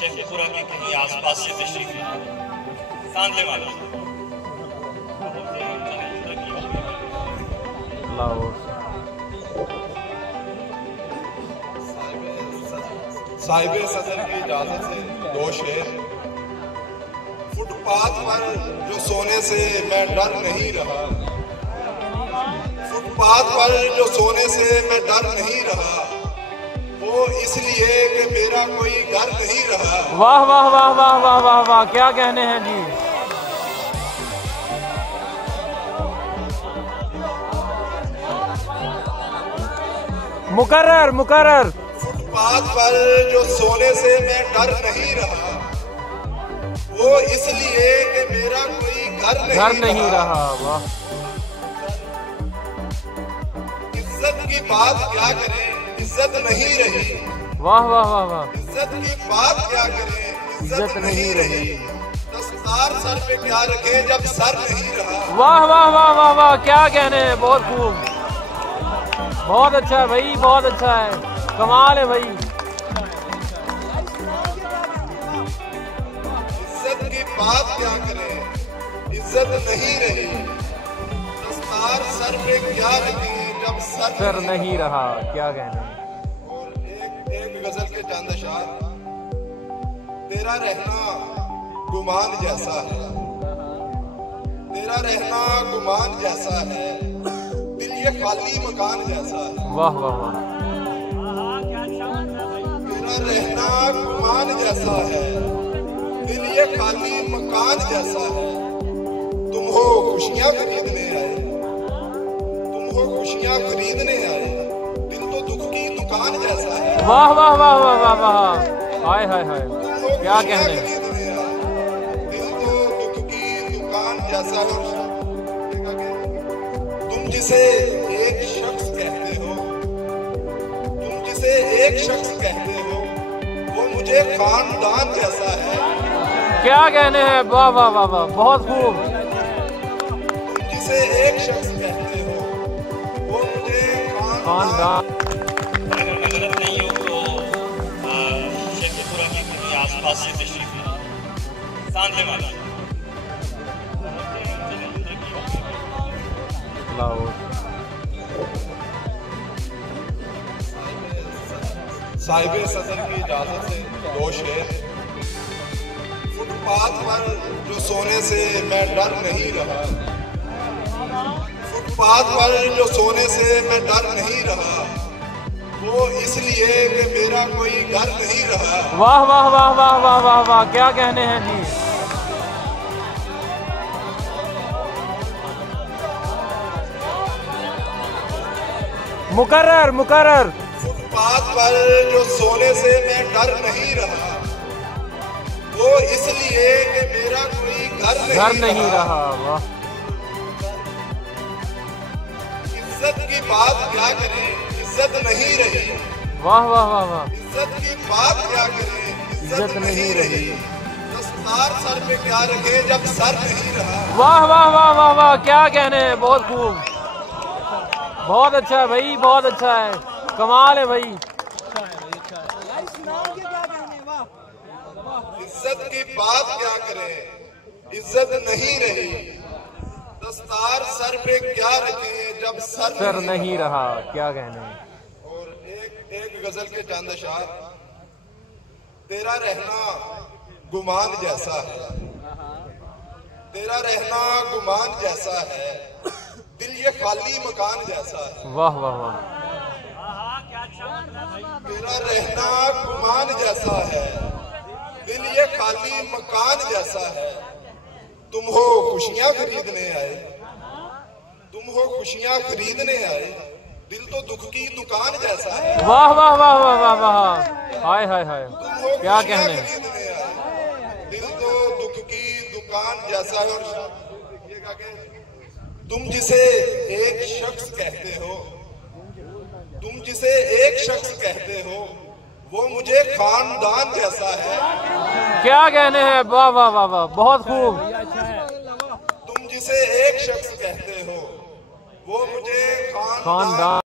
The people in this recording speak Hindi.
शेखपुरा के कहीं आसपास से तशरीफ सांदले वाला साहिब सदर की इजाजत से दो शेर। फुटपाथ पर जो सोने से मैं डर नहीं रहा, फुटपाथ पर जो सोने से मैं डर नहीं रहा, वो इसलिए कि मेरा कोई घर नहीं रहा। वाह वाह वाह वाह वाह वाह वाह, क्या कहने हैं जी। मुकर्रर मुकर्रर। फुटपाथ पर जो सोने से मैं डर नहीं रहा, वो इसलिए कि मेरा कोई घर नहीं रहा। वाह। इज्जत की बात क्या करें, इज्जत नहीं रही। वाह वाह वाह वाह। इज्जत की बात क्या करें, इज्जत नहीं रही। दस्तार सर पे क्या रखे जब सर नहीं रहा। वाह वाह वाह वाह वाह, क्या कहने हैं, बहुत खूब, बहुत अच्छा है भाई, बहुत अच्छा है, कमाल है भाई। इज्जत की बात क्या करें, इज्जत नहीं रही। दस्तार सर पे क्या रखे जब सर नहीं रहा, क्या कहने। और एक गजल के चंद अशार। तेरा रहना गुमान जैसा है, तेरा रहना गुमान जैसा है, दिल ये खाली मकान जैसा है। वाह वाह वाह। तेरा रहना गुमान जैसा है, दिल ये खाली मकान जैसा है। तुम हो खुशियां खरीदने आए, तुम हो खुशियां खरीदने आए, दिल तो दुख की दुकान जैसा है। वाह वाह वाह वाह वाह वाह, हाय हाय हाय, क्या कहने। दिल तो दुख की दुकान जैसा है। तुम जिसे एक शख्स कहते हो, तुम जिसे एक शख्स कहते हो, वो मुझे खानदान जैसा है। क्या कहने हैं, वाह वाह वाह वाह, बहुत खूब। तुम जिसे एक शख्स कहते हो, वो मुझे खानदान। अगर मैं गलत नहीं हूँ तो शेखपुरा के कहीं आसपास से तशरीफ सांदले वाला साहिब सदर की इजाजत से दो शेर। फुटपाथ पर जो सोने से मैं डर नहीं रहा, फुटपाथ पर जो सोने से मैं डर नहीं रहा, वो इसलिए कि मेरा कोई घर नहीं रहा। वाह वाह वाह वाह वाह वाह वाह, क्या कहने हैं जी। मुकर्रर मुकर्रर। फुटपाथ पर जो सोने से मैं डर नहीं रहा, वो इसलिए कि मेरा कोई घर नहीं रहा। वाह। इज्जत की बात क्या करें, इज्जत नहीं रही। वाह वाह वाह वाह। इज्जत की बात क्या करें, इज्जत नहीं रही। दस्तार सर पे क्या रखे जब सर नहीं रहा। वाह वाह वाह वाह वाह, क्या कहने हैं, बहुत खूब, बहुत अच्छा है भाई, बहुत अच्छा है, कमाल है भाई। इज्जत की बात क्या करें, इज्जत नहीं रही। दस्तार सर पे क्या रखे जब सर नहीं रहा, क्या कहने। और एक गजल के चंद अशार। तेरा रहना गुमान जैसा है, तेरा रहना गुमान जैसा है, दिल ये खाली मकान जैसा है। वाह वाह वाह। तेरा रहना गुमान जैसा है, दिल ये खाली मकान जैसा है। तुम हो खुशियां खरीदने आए, तुम हो खुशियां खरीदने आए, दिल तो दुख की दुकान जैसा है। वाह वाह वाह वाह वाह वाह, हाय हाय हाय, क्या कहने। खरीदने आए, दिल तो दुख की दुकान जैसा है। और देखिएगा कि तुम जिसे एक शख्स कहते हो, तुम जिसे एक शख्स कहते हो, वो मुझे खानदान जैसा है। क्या कहने हैं, वाह वाह वाह वाह, बहुत खूब। तुम जिसे एक शख्स कहते हो, वो मुझे खानदान